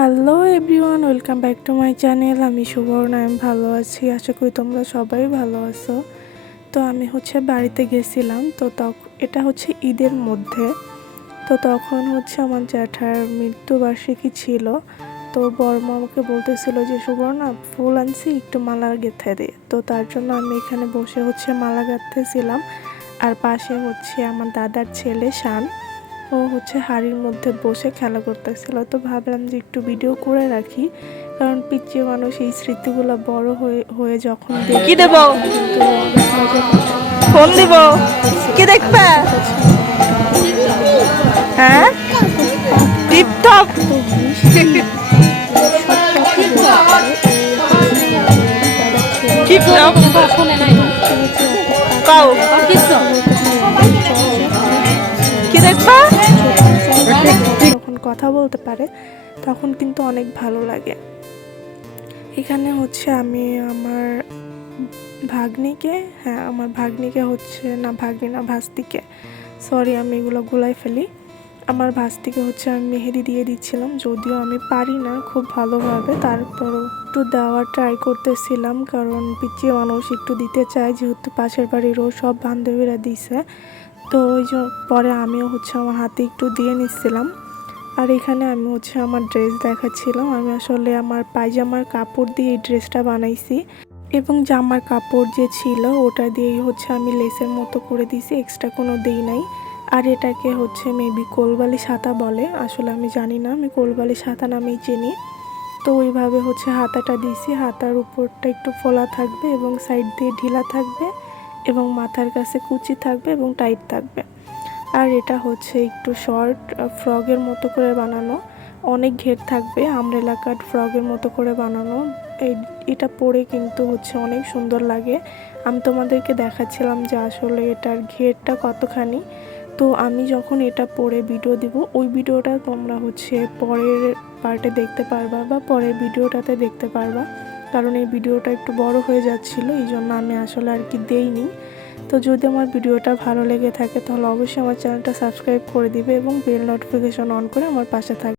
Hello everyone, welcome back to my channel. আমি সুবর্ণ, আমি ভালো আছি। আশা করি তোমরা সবাই ভালো আছো। তো আমি হচ্ছে বাড়িতে গেছিলাম। তো তখন এটা হচ্ছে ঈদের মধ্যে। তো তখন হচ্ছে আমার জ্যাঠার মৃত্যুবার্ষিকী ছিল। তো বর্মা আমাকে বলতেছিল যে, সুবর্ণা, ফুল আনছি, একটু মালা গেঁথে দে। তো তার জন্য আমি এখানে বসে হচ্ছে মালা গাঁথতেছিলাম। আর পাশে হচ্ছে আমার দাদার ছেলে শান। ও হচ্ছে হাড়ির মধ্যে বসে খেলা করতেছিল। তো ভাবলাম যে একটু ভিডিও করে রাখি। কারণ পিচ্ছি মানুষ এই স্মৃতিগুলো বড় হয়ে হয়ে যখন দেখবে, কি দেব? ফোন দিব? কি দেখবে? হ্যাঁ? টিপটপ? টিপটপ। কাউ কথা বলতে পারে, তখন কিন্তু অনেক ভালো লাগে। এখানে হচ্ছে আমি আমার ভাগ্নিকে হ্যাঁ আমার ভাগ্নিকে হচ্ছে, না ভাগ্নি, না ভাস্তিকে সরি আমি এগুলো গুলাই ফেলি। আমার ভাস্তিকে হচ্ছে আমি মেহেদি দিয়ে দিচ্ছিলাম, যদিও আমি পারি না খুব ভালোভাবে। তারপরও একটু দেওয়ার ট্রাই করতেছিলাম, কারণ পিছিয়ে মানুষ একটু দিতে চায়, যেহেতু পাশের বাড়িরও সব বান্ধবীরা দিছে। তো ওই পরে আমিও হচ্ছে আমার হাতে একটু দিয়ে নিচ্ছিলাম। আর এখানে আমি হচ্ছে আমার ড্রেস দেখাচ্ছিলাম। আমি আসলে আমার পায়জামার কাপড় দিয়ে এই ড্রেসটা বানাইছি এবং জামার কাপড় যে ছিল ওটা দিয়েই হচ্ছে আমি লেসের মতো করে দিয়েছি এক্সট্রা কোনো দিই নাই। আর এটাকে হচ্ছে মেবি কোলবালি সাতা বলে, আসলে আমি জানি না, আমি কোলবালি সাতা নামেই চিনি। তো ওইভাবে হচ্ছে হাতাটা দিয়েছি, হাতার উপরটা একটু ফোলা থাকবে এবং সাইড দিয়ে ঢিলা থাকবে এবং মাথার কাছে কুচি থাকবে এবং টাইট থাকবে। আর এটা হচ্ছে একটু শর্ট ফ্রগের মতো করে বানানো। অনেক ঘের থাকবে আমরেলা কাট ফ্রগের মতো করে বানানো। এই, এটা পরে কিন্তু হচ্ছে অনেক সুন্দর লাগে। আমি তোমাদেরকে দেখাচ্ছিলাম যে আসলে এটার ঘেরটা কতখানি। তো আমি যখন এটা পরে ভিডিও দিব, ওই ভিডিওটা তোমরা হচ্ছে পরের পার্টে দেখতে পারবা বা পরের ভিডিওটাতে দেখতে পারবা। কারণ এই ভিডিওটা একটু বড় হয়ে যাচ্ছিল এই জন্য আমি আসলে আর কি দেইনি। তো যদি আমার ভিডিওটা ভালো লেগে থাকে তাহলে অবশ্যই আমার চ্যানেলটা সাবস্ক্রাইব করে দিবে এবং বেল নোটিফিকেশন অন করে আমার পাশে থাকবে